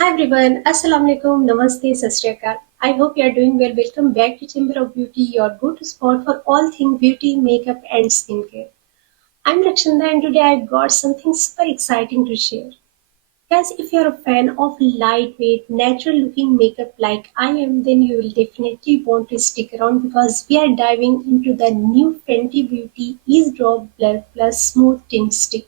Hi everyone, Assalamu alaikum, Namaste, Sat Sri Akal. I hope you are doing well. Welcome back to Chamber of Beauty, your go-to spot for all things beauty, makeup, and skincare. I'm Lakshanda, and today I've got something super exciting to share. Guys, if you're a fan of lightweight, natural-looking makeup like I am, then you will definitely want to stick around because we are diving into the new Fenty Beauty Ease Drop Blur Plus Smooth Tint Stick.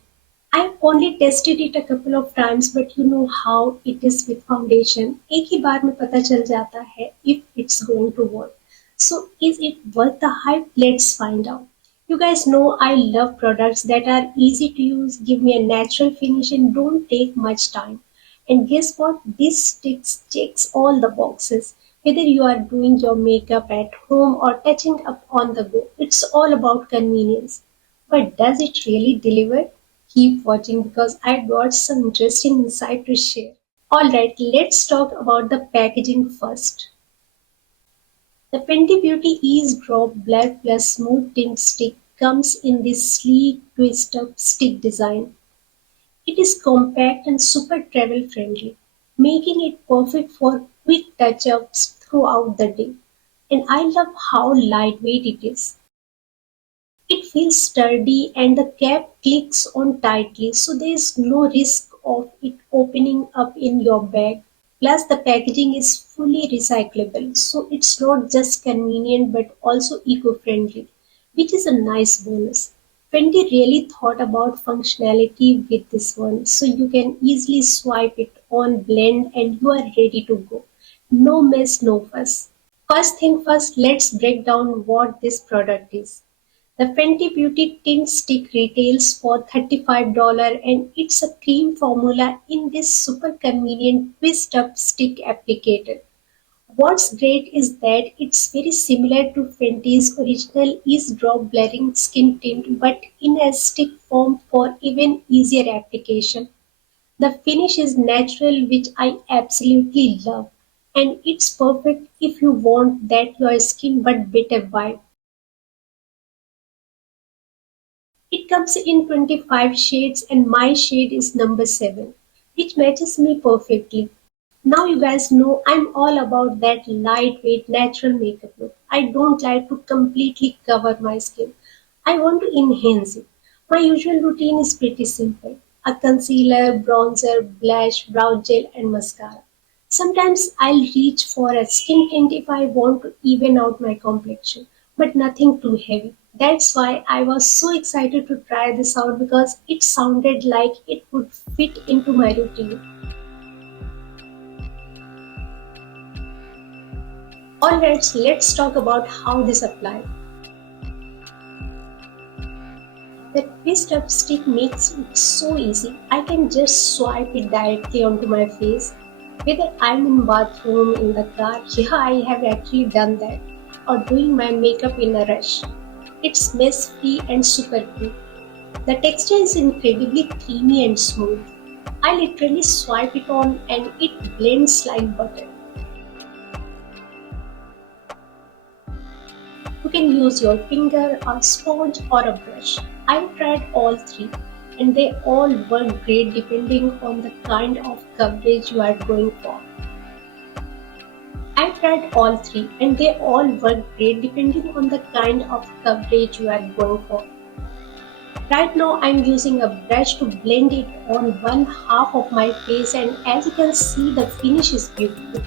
I've only tested it a couple of times, but you know how it is with foundation. एक ही बार में पता चल जाता है if it's going to work. So is it worth the hype? Let's find out. You guys know I love products that are easy to use, give me a natural finish and don't take much time. And guess what? This sticks checks all the boxes. Whether you are doing your makeup at home or touching up on the go, it's all about convenience. But does it really deliver? Keep watching because I got some interesting insight to share. Alright, let's talk about the packaging first. The Fenty Beauty Ease Drop Black Plus Smooth Tint Stick comes in this sleek twist up stick design. It is compact and super travel friendly, making it perfect for quick touch ups throughout the day. And I love how lightweight it is. It feels sturdy and the cap clicks on tightly, so there is no risk of it opening up in your bag. Plus, the packaging is fully recyclable, so it's not just convenient but also eco friendly, which is a nice bonus. Fenty really thought about functionality with this one, so you can easily swipe it on, blend, and you are ready to go. No mess, no fuss. First thing first, let's break down what this product is. The Fenty Beauty Tint Stick retails for $35 and it's a cream formula in this super convenient twist up stick applicator. What's great is that it's very similar to Fenty's original Ease Drop Blurring Skin Tint but in a stick form for even easier application. The finish is natural which I absolutely love and it's perfect if you want that your skin but better vibe. It comes in 25 shades and my shade is number 7, which matches me perfectly. Now you guys know I'm all about that lightweight natural makeup look. I don't like to completely cover my skin. I want to enhance it. My usual routine is pretty simple. A concealer, bronzer, blush, brow gel and mascara. Sometimes I'll reach for a skin tint if I want to even out my complexion, but nothing too heavy. That's why I was so excited to try this out because it sounded like it would fit into my routine. Alright, so let's talk about how this applies. The twist up stick makes it so easy. I can just swipe it directly onto my face. Whether I'm in bathroom, in the car, yeah, I have actually done that. Or doing my makeup in a rush. It's mess free and super cool. The texture is incredibly creamy and smooth. I literally swipe it on and it blends like butter. You can use your finger, a sponge, or a brush. I've tried all three, and they all work great depending on the kind of coverage you are going for. I've tried all three, and they all work great depending on the kind of coverage you are going for. Right now, I'm using a brush to blend it on one half of my face, and as you can see, the finish is beautiful.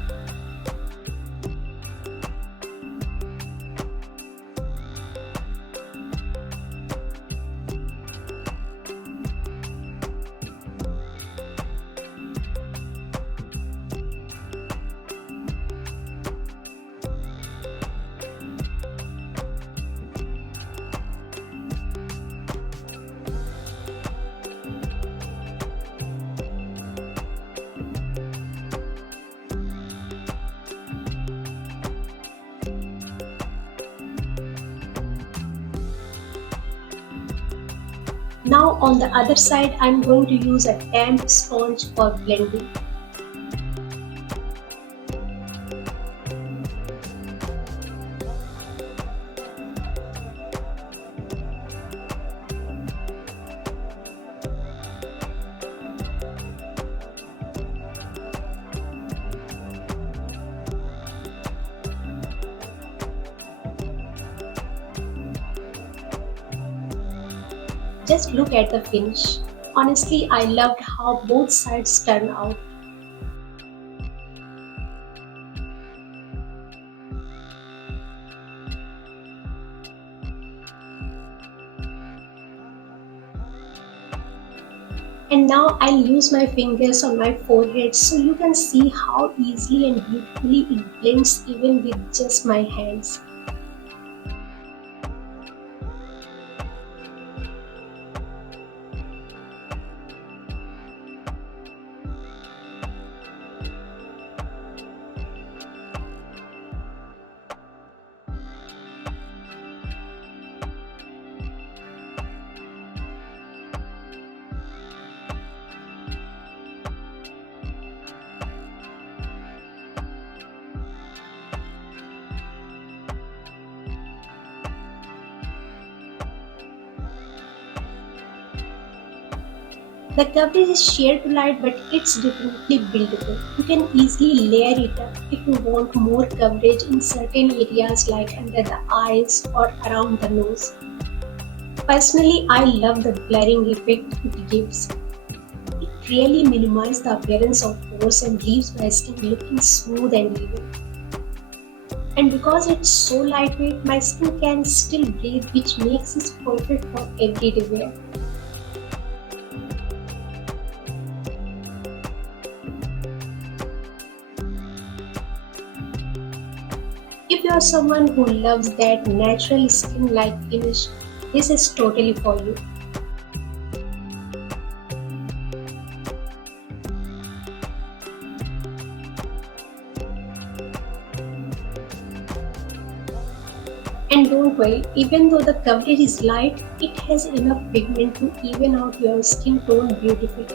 Now on the other side, I'm going to use a damp sponge for blending. Just look at the finish. Honestly, I loved how both sides turned out. And now I'll use my fingers on my forehead so you can see how easily and beautifully it blends even with just my hands. The coverage is sheer to light, but it's definitely buildable. You can easily layer it up if you want more coverage in certain areas like under the eyes or around the nose. Personally, I love the blurring effect it gives. It really minimizes the appearance of pores and leaves my skin looking smooth and even. And because it's so lightweight, my skin can still breathe, which makes it perfect for everyday wear. If you're someone who loves that natural skin-like finish, this is totally for you. And don't worry, even though the coverage is light, it has enough pigment to even out your skin tone beautifully.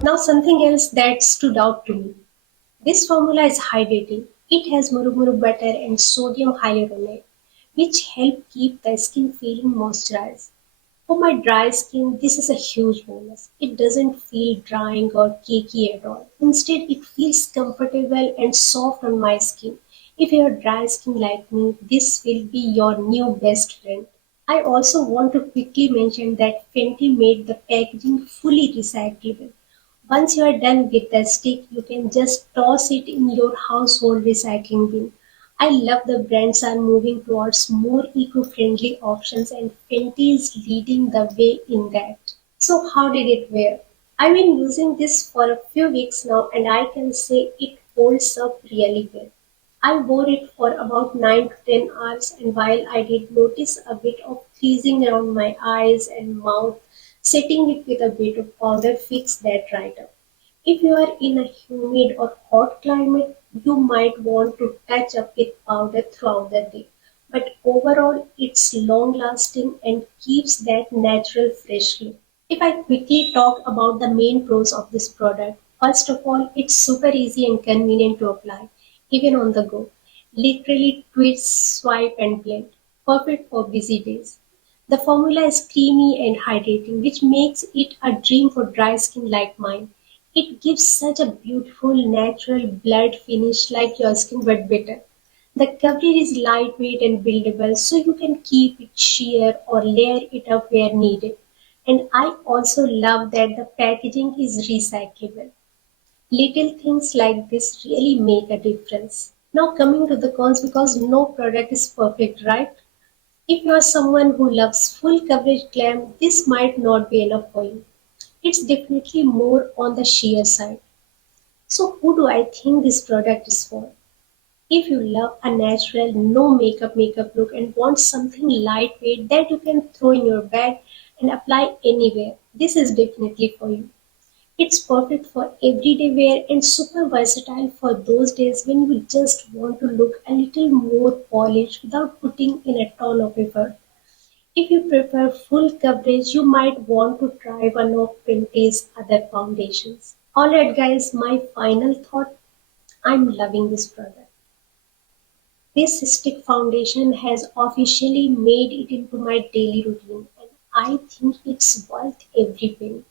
Now something else that stood out to me. This formula is hydrating. It has murumuru butter and sodium hyaluronate, which help keep the skin feeling moisturized. For my dry skin, this is a huge bonus. It doesn't feel drying or cakey at all. Instead, it feels comfortable and soft on my skin. If you have dry skin like me, this will be your new best friend. I also want to quickly mention that Fenty made the packaging fully recyclable. Once you are done with the stick, you can just toss it in your household recycling bin. I love the brands are moving towards more eco-friendly options and Fenty is leading the way in that. So how did it wear? I've been using this for a few weeks now and I can say it holds up really well. I wore it for about 9 to 10 hours, and while I did notice a bit of creasing around my eyes and mouth, setting it with a bit of powder fixed that right up. If you are in a humid or hot climate, you might want to touch up with powder throughout the day. But overall, it's long lasting and keeps that natural fresh look. If I quickly talk about the main pros of this product, first of all, it's super easy and convenient to apply, even on the go. Literally twist, swipe, and blend. Perfect for busy days. The formula is creamy and hydrating, which makes it a dream for dry skin like mine. It gives such a beautiful, natural blurred finish like your skin but better. The coverage is lightweight and buildable, so you can keep it sheer or layer it up where needed. And I also love that the packaging is recyclable. Little things like this really make a difference. Now coming to the cons, because no product is perfect, right? If you are someone who loves full coverage glam, this might not be enough for you. It's definitely more on the sheer side. So who do I think this product is for? If you love a natural, no makeup look and want something lightweight that you can throw in your bag and apply anywhere, this is definitely for you. It's perfect for everyday wear and super versatile for those days when you just want to look a little more polished without putting in a ton of effort. If you prefer full coverage, you might want to try one of Pente's other foundations. Alright guys, my final thought, I'm loving this product. This stick foundation has officially made it into my daily routine and I think it's worth every penny.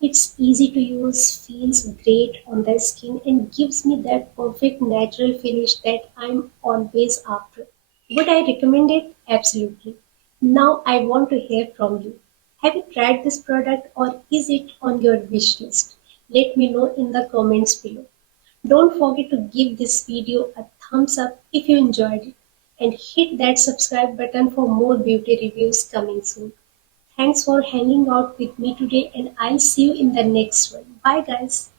It's easy to use, feels great on the skin and gives me that perfect natural finish that I'm always after. Would I recommend it? Absolutely. Now I want to hear from you. Have you tried this product or is it on your wish list? Let me know in the comments below. Don't forget to give this video a thumbs up if you enjoyed it and hit that subscribe button for more beauty reviews coming soon. Thanks for hanging out with me today and I'll see you in the next one. Bye guys.